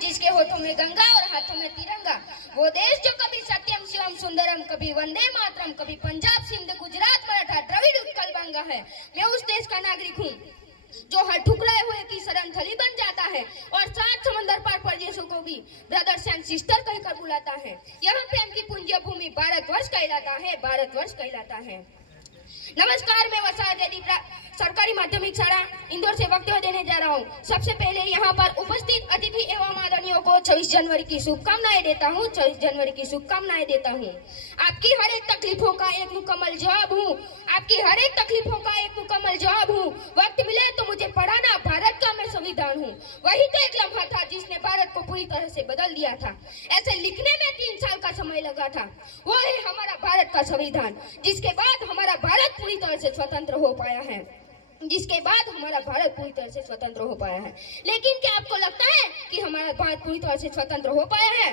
जिसके होठों में गंगा और हाथों में तिरंगा, वो देश जो कभी सत्यम शिवम सुंदरम, कभी वंदे मातरम, कभी पंजाब सिंध गुजरात मराठा द्रविड़ उत्कल बंगा है। मैं उस देश का नागरिक हूँ जो हर ठुकराए हुए की शरण थली बन जाता है और सात समंदर पार परदेशों को भी ब्रदर्स एंड सिस्टर कहकर बुलाता है। यह प्रेम की पुंज भूमि भारतवर्ष कहलाता है, भारतवर्ष कहलाता है। नमस्कार, मैं वसा देवी सरकारी माध्यमिक शाला इंदौर से वक्तव्य देने जा रहा हूँ। सबसे पहले यहाँ पर उपस्थित अतिथि एवं आदरणीयों को 26 जनवरी की शुभकामनाएं देता हूँ, 26 जनवरी की शुभकामनाएं देता हूँ। आपकी हर एक तकलीफों का एक मुकम्मल जवाब हूँ, आपकी हर एक तकलीफों का एक मुकम्मल जवाब हूँ। वक्त मिले तो मुझे पढ़ाना, भारत का मैं संविधान हूँ। वही तो एक लम्हा था जिसने भारत को पूरी तरह से बदल दिया था। ऐसे लिखने में 3 साल का समय लगा था। वो है हमारा भारत का संविधान, जिसके बाद हमारा भारत पूरी तरह से स्वतंत्र हो पाया है, जिसके बाद हमारा भारत पूरी तरह से स्वतंत्र हो पाया है। लेकिन क्या आपको लगता है कि हमारा भारत पूरी तरह से स्वतंत्र हो पाया है?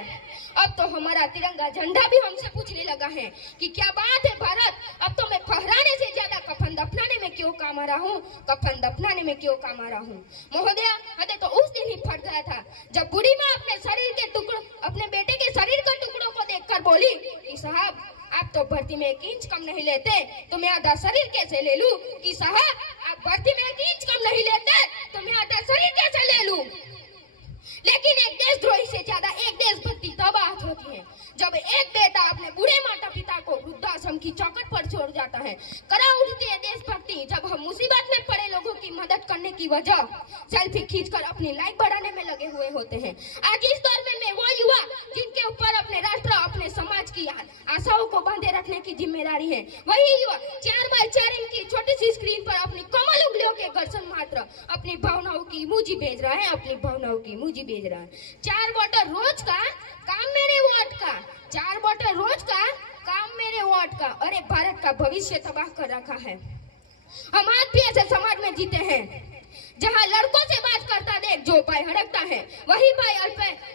अब तो हमारा तिरंगा झंडा भी हमसे पूछने लगा है कि क्या बात है भारत, अब तो मैं फहराने से ज्यादा कफन दफनाने में क्यों काम आ रहा हूँ, कफन दफनाने में क्यों काम आ रहा हूँ। महोदया, हमें तो उस दिन ही फट गया था जब बूढ़ी माँ अपने शरीर के टुकड़ों, अपने बेटे के शरीर के टुकड़ों को देखकर बोली कि साहब आप तो भर्ती में 1 इंच कम नहीं लेते, तो मैं आधा शरीर कैसे ले लूं? कि साहब आप भर्ती में 1 इंच कम नहीं लेते, तो मैं आधा शरीर कैसे ले लूं? लेकिन एक देशद्रोही से ज्यादा एक देशभक्ति तब आहत होती है जब एक बेटा अपने बूढ़े माता पिता को वृद्धाश्रम की चौखट पर छोड़ जाता है। करा उठती है देशभक्ति जब हम मुसीबत में पड़े लोगों की मदद करने की वजह सेल्फी खींचकर अपनी लाइफ बढ़ाने में लगे हुए होते हैं। आज इस दौर में मैं वो युवा जिनके ऊपर अपने राष्ट्र, अपने समाज की आशाओं को बांधे रखने की जिम्मेदारी है, वही युवा 4x4 इंच की छोटी सी स्क्रीन पर अपनी कमल उंगलियों के घर्षण मात्र अपनी भावनाओं की इमोजी भेज रहा है, अपनी भावनाओं की इमोजी भेज रहा है। 4 बॉटल रोज का काम मेरे वोट का, 4 बॉटल रोज का काम मेरे वोट का। अरे भारत का भविष्य तबाह कर रखा है। हम आज भी ऐसे समाज में जीते हैं जहां लड़कों से बात करता देख जो भाई हड़कता है, वही भाई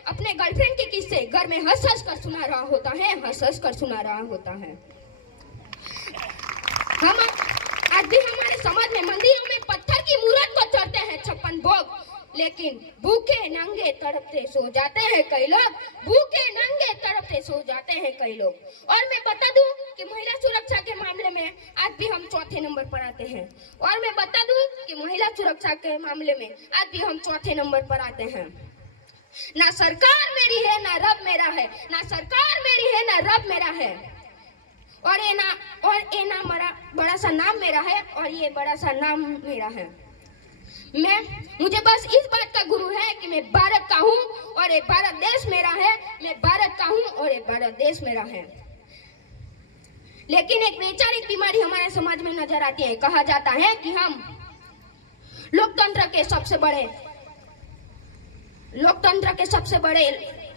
अपने गर्लफ्रेंड के किस्से घर में हंस हंस कर सुना रहा होता है, हंस हंस कर सुना रहा होता है। हम आज भी हमारे समाज में मंदिरों में पत्थर की मूर्त को चढ़ते हैं 56 भोग, लेकिन भूखे नंगे तड़पते सो जाते हैं कई लोग, भूखे नंगे तड़पते सो जाते हैं कई लोग। और मैं बता दूं कि महिला सुरक्षा के मामले में आज भी हम 4थे नंबर पर आते हैं। और मैं बता दूं कि महिला सुरक्षा के मामले में आज भी हम 4थे नंबर पर आते हैं। ना सरकार मेरी है ना रब मेरा है, ना सरकार मेरी है ना रब मेरा है, और ये ना बड़ा सा नाम मेरा है, और ये बड़ा सा नाम मेरा है। मुझे बस इस बात का गुरु है कि मैं भारत का हूँ और ये भारत देश मेरा है, मैं भारत का हूँ और ये भारत देश मेरा है। लेकिन एक वैचारिक बीमारी हमारे समाज में नजर आती है। कहा जाता है कि हम लोकतंत्र के सबसे बड़े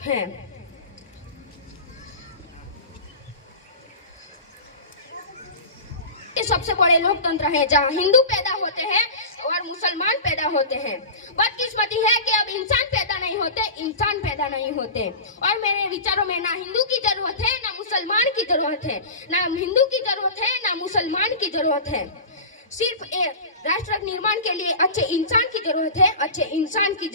हैं। सबसे बड़े लोकतंत्र है जहाँ हिंदू पैदा होते हैं और मुसलमान पैदा होते हैं। बदकिस्मती है कि अब इंसान पैदा नहीं होते, और मेरे विचारों में ना हिंदू की जरूरत है ना मुसलमान की जरूरत है, ना हिंदू की जरूरत है ना मुसलमान की जरूरत है। सिर्फ एक राष्ट्र निर्माण के लिए अच्छे इंसान की जरूरत है, अच्छे इंसान की जरूरत